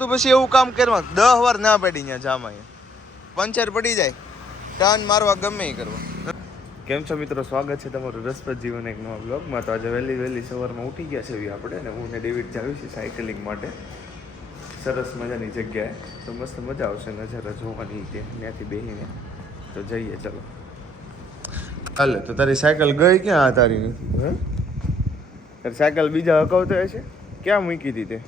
તો પછી એવું કામ કરવાનું 10 વાર ના પડી ત્યાં જામાં પંચર પડી જાય ટર્ન મારવા ગમે એ કરવા. કેમ છો મિત્રો, સ્વાગત છે તમારું રસપ્રદ જીવન એક નવા બ્લોગમાં. તો આજે વહેલી સવારમાં ઉઠી ગયા છે આપણે ને હું ને ડેવિડ જાવી છે સાયકલિંગ માટે સરસ મજાની જગ્યાએ. તો મસ્ત મજા આવશે નજારા જોવાની ત્યાંથી બેસીને. તો જઈએ ચલો. હાલે તો તારી સાયકલ ગઈ ક્યાં? તારી તારી સાયકલ બીજા હકાવતો હશે, ક્યાં મૂકી હતી તે?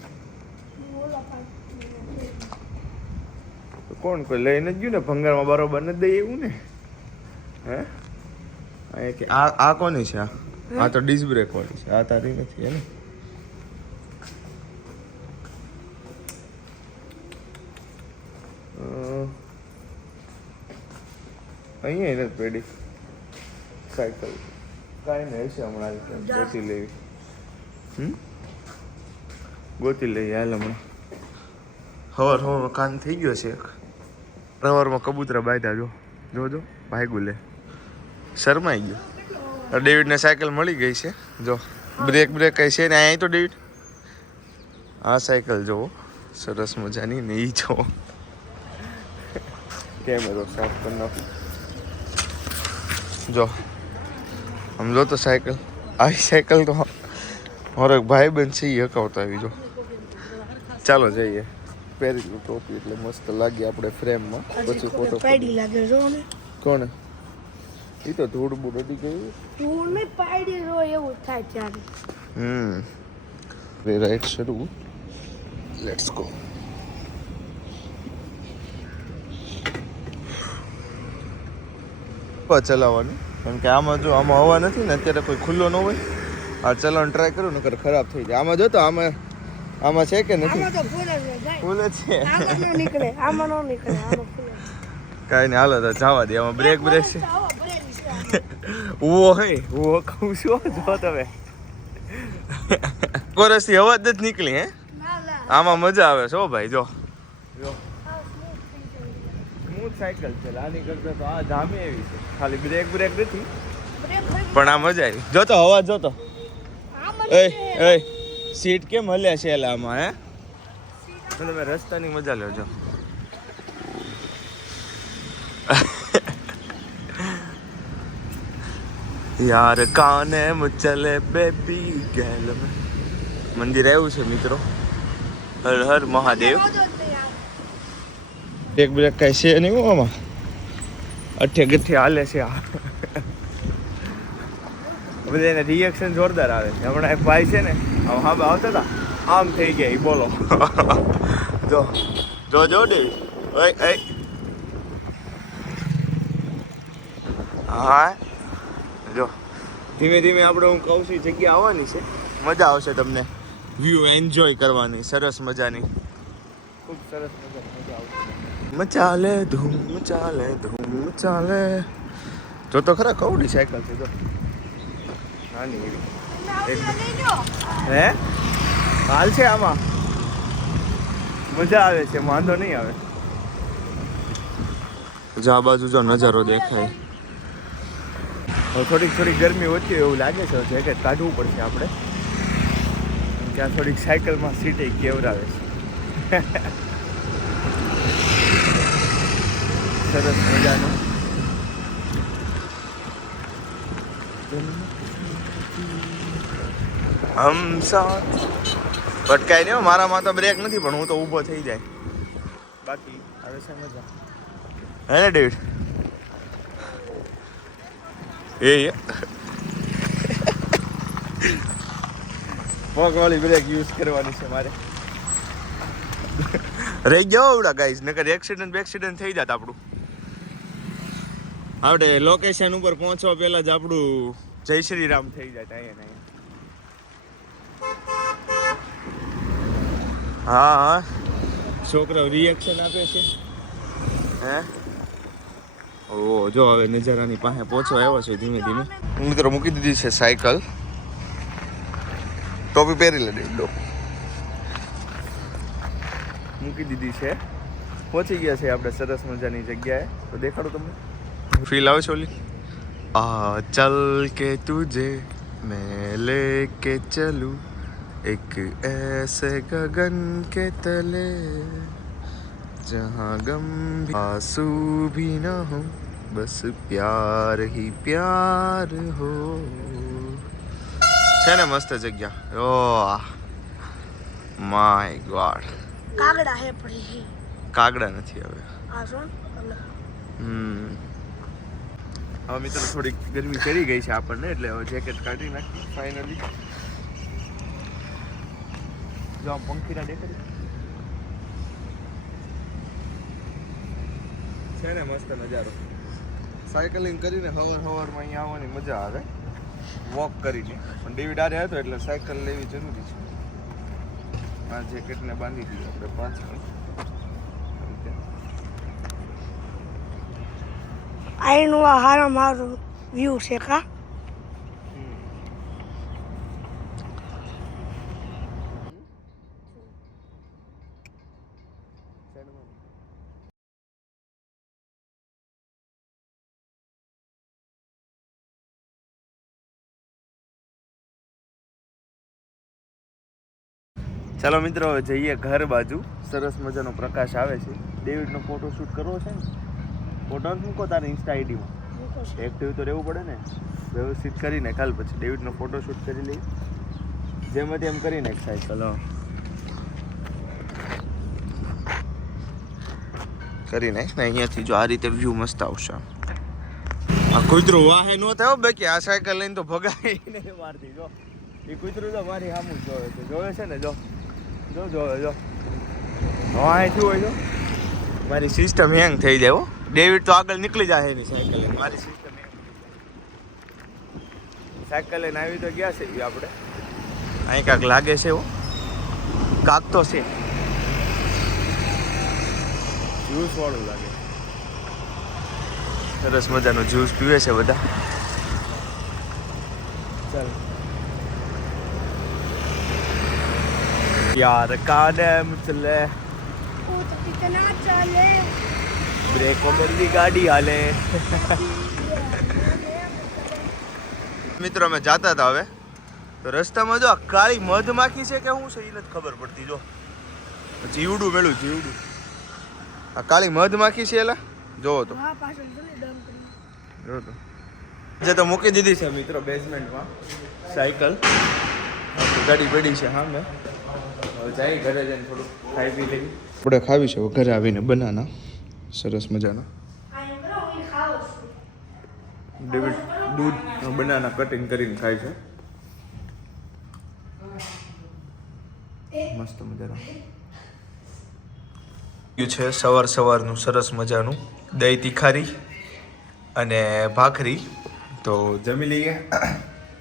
કોણ કોઈ લઈને જ ગયું ને? ભંગારમાં બરોબર નથી દઈ એવું ને? હે આ કોની છે? આ તો ડિસ્ક બ્રેક વાળી છે, આ તારી નથી હે ને? અહીંયા નથી પેડી સાયકલ. કાંઈ નહીં હશે હમણાં ગોતી લેવી. ગોતી લઈએ હાલ હમણાં. હવાર કાન થઈ ગયો છે. સવારમાં કબૂતરા બાંધ્યા જોજો ભાગ્યું લે શરમાઈ ગયો. ડેવિડને સાયકલ મળી ગઈ છે. જો બ્રેક કઈ છે ને અહીં તો ડેવિડ આ સાયકલ જોવો સરસ મજાની ને ઈ જો કેમેરો સાફ કરી નાખો. જો આમ જો તો સાયકલ આવી સાયકલ તો મારો એક ભાઈ બન છે એ હકાવતા આવી. જો ચાલો જઈએ. પહેરી લો ટોપી એટલે મસ્ત લાગી આપણે ફ્રેમમાં. પછી ફોટો પાડી લાગે જો ને. કોને? ઈ તો ધૂળ બૂડ અડી ગયું. ધૂળ મે પાડી રો એવું થાય ત્યારે. રાઈટ શરૂ. Let's go. ચલાવવાનું કારણ કે આમાં જો આમાં હવા નથી ને અત્યારે કોઈ ખુલ્લો ન હોય. આ ચલાવવાનું ટ્રાય કરું નકર ખરાબ થઈ જાય. આમાં જો તો આમાં છે કે નથી? ફૂલ જ છે. કાંઈ નહીં હાલો તો જવા દે. આમાં બ્રેક છે. ઉવો હે ઉવો કહું છું જો તમે કોરસથી હવા જ નથી નીકળી હે. આમાં મજા આવે છે ભાઈ. જો સ્મૂથ સાયકલ છે. આની કરતા તો આ જામે એવી છે. ખાલી બ્રેક નથી પણ આ મજા આવી. જોતો હવા જોતો. એ સીટ કેમ હલ્યા છે આમાં? હે તમે રસ્તાની મજા લેજો. યાર કાને ચલે બેબી ગેલ મંદિર આવ્યું છે મિત્રો. હર હર મહાદેવ. બ્રેક કઈ છે નહીં આમાં. અઠે ગઠે હાલે છે આ. બધા એને રિએક્શન જોરદાર આવે છે. હમણાં એક ભાઈ છે ને આમ હા આવતા હતા આમ થઈ ગયા. બોલો જો ડે હા જો ધીમે ધીમે આપણે હું કહું છું જગ્યા આવવાની છે. મજા આવશે તમને વ્યૂ એન્જોય કરવાની સરસ મજાની. ખૂબ સરસ મજા આવશે. મચાલે ધૂમ જો તો ખરા કવડી સાયકલ છે. જો હે હાલ છે આમાં મજા આવે છે. વાંધો નહીં આવે. જો આ બાજુ જો નજારો દેખાય. થોડીક ગરમી ઓછી એવું લાગે છે. જેકેટ કાઢવું પડશે આપણે. ત્યાં થોડીક સાયકલમાં સીટે કેવરાવે છે. સરસ મજાનું. હમ સાથ ભટકાય નહીં. મારામાં તો બ્રેક નથી પણ હું તો ઊભો થઈ જાય. બાકી આવે છે મજા. હે ને ડેવિડ? એ પગવાળી બ્રેક યુઝ કરવાની છે મારે. રહી જાઓ આવડા ગાઈઝ નકર એક્સિડન્ટ થઈ જાત આપણું. આપણે લોકેશન ઉપર પહોંચવા પહેલા જ આપણું જય શ્રી રામ થઈ જાય અહીંયા. હા છોકરાઓ રિએક્શન આપે છે. હે ઓ જો હવે નજારાની પાસે પહોંચવા આવ્યો છે ધીમે ધીમે. મિત્રો મૂકી દીધી છે સાયકલ. ટોપી પહેરી લે ડો. મૂકી દીધી છે. પહોંચી ગયા છે આપણે સરસ મજાની જગ્યાએ. તો દેખાડો તમને ફીલ આવે છે ઓલી. ચલ કે તુજે મેં લેકે ચલું एक ऐसे गगन के तले जहाँ गम भी आंसू भी न हो बस प्यार ही प्यार हो છે ને મસ્ત જગ્યા ઓ માય ગોડ કાગડા હે પડી કાગડા નથી હવે આ શું હવે મિત્રો થોડીક ગરમી ચડી ગઈ છે આપણને એટલે હવે જેકેટ કાઢી નાખી ફાઇનલી જો આમ પંખીડા દેખાય છે ને મસ્ત નજારો સાયકલિંગ કરીને હવારમાં અહીંયા આવવાની મજા આવે વોક કરીને પણ ડેવિડ આરે હતો એટલે સાયકલ લેવી જરૂરી છે આ જેકેટને બાંધી દીધી આપણે પાછળ આઈનું આ હારા મારું વ્યૂ છે કા ચાલો મિત્રો હવે જઈએ ઘર બાજુ સરસ મજાનો પ્રકાશ આવે છે ડેવિડનો ફોટો શૂટ કરવો છે ને ફોટો મૂકો તારે ઇન્સ્ટા આઈડીમાં એક્ટિવ તો રહેવું પડે ને વ્યવસ્થિત કરીને કાલ પછી ડેવિડનો ફોટો શૂટ કરી લઈએ જેમ તેમ કરીને એક સાઈડ ચલો કરીને ને અહીંયાથી જો આ રીતે વ્યૂ મસ્ત આવશે આ કૂતરું વાહે નો થયો બાકી આ સાયકલ લઈને તો ભગાઈને મારતી જો એ કૂતરું તો મારી સામું જોવે છે ને જો જો અહીંથી હોય તો મારી સિસ્ટમ હેંગ થઈ જાય હો ડેવિડ તો આગળ નીકળી જાય એની સાયકલ લઈને મારી સિસ્ટમ સાયકલ લઈને આવી તો ગયા છે આપણે અહીં કાંક લાગે છે એવો કાક તો છે જ્યુસ વાળું લાગે સરસ મજાનો જ્યુસ પીવે છે બધા ચાલ यार काडम चले ઓ તો કિતના ચાલે ब्रेक बंदी गाड़ी हाले મિત્રો અમે જાતા હતા હવે તો રસ્તામાં જો કાળી મધમાખી છે કે શું છે એ નથી ખબર પડતી જો જીવડું મેળું જીવડું આ કાળી મધમાખી છે એલા જોવો તો હા પાછળ જો ને ડમ કરી જો તો જે તો મૂકી દીધી છે મિત્રો બેઝમેન્ટમાં સાયકલ ગાડી પડી છે હા મેં જાય ઘરે જઈને થોડું ખાઈ પી લઈએ આપણે ખાવી છે ઘરે આવીને બનાના સરસ મજાના ડેવિડ દૂધ બનાના કટિંગ કરીને ખાય છે મસ્ત મજાનું છે સવારનું સરસ મજાનું દહીં તીખારી અને ભાખરી તો જમી લઈએ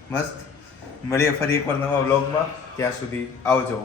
મસ્ત મળીએ ફરી એકવાર નવા વ્લોગમાં ત્યાં સુધી આવજો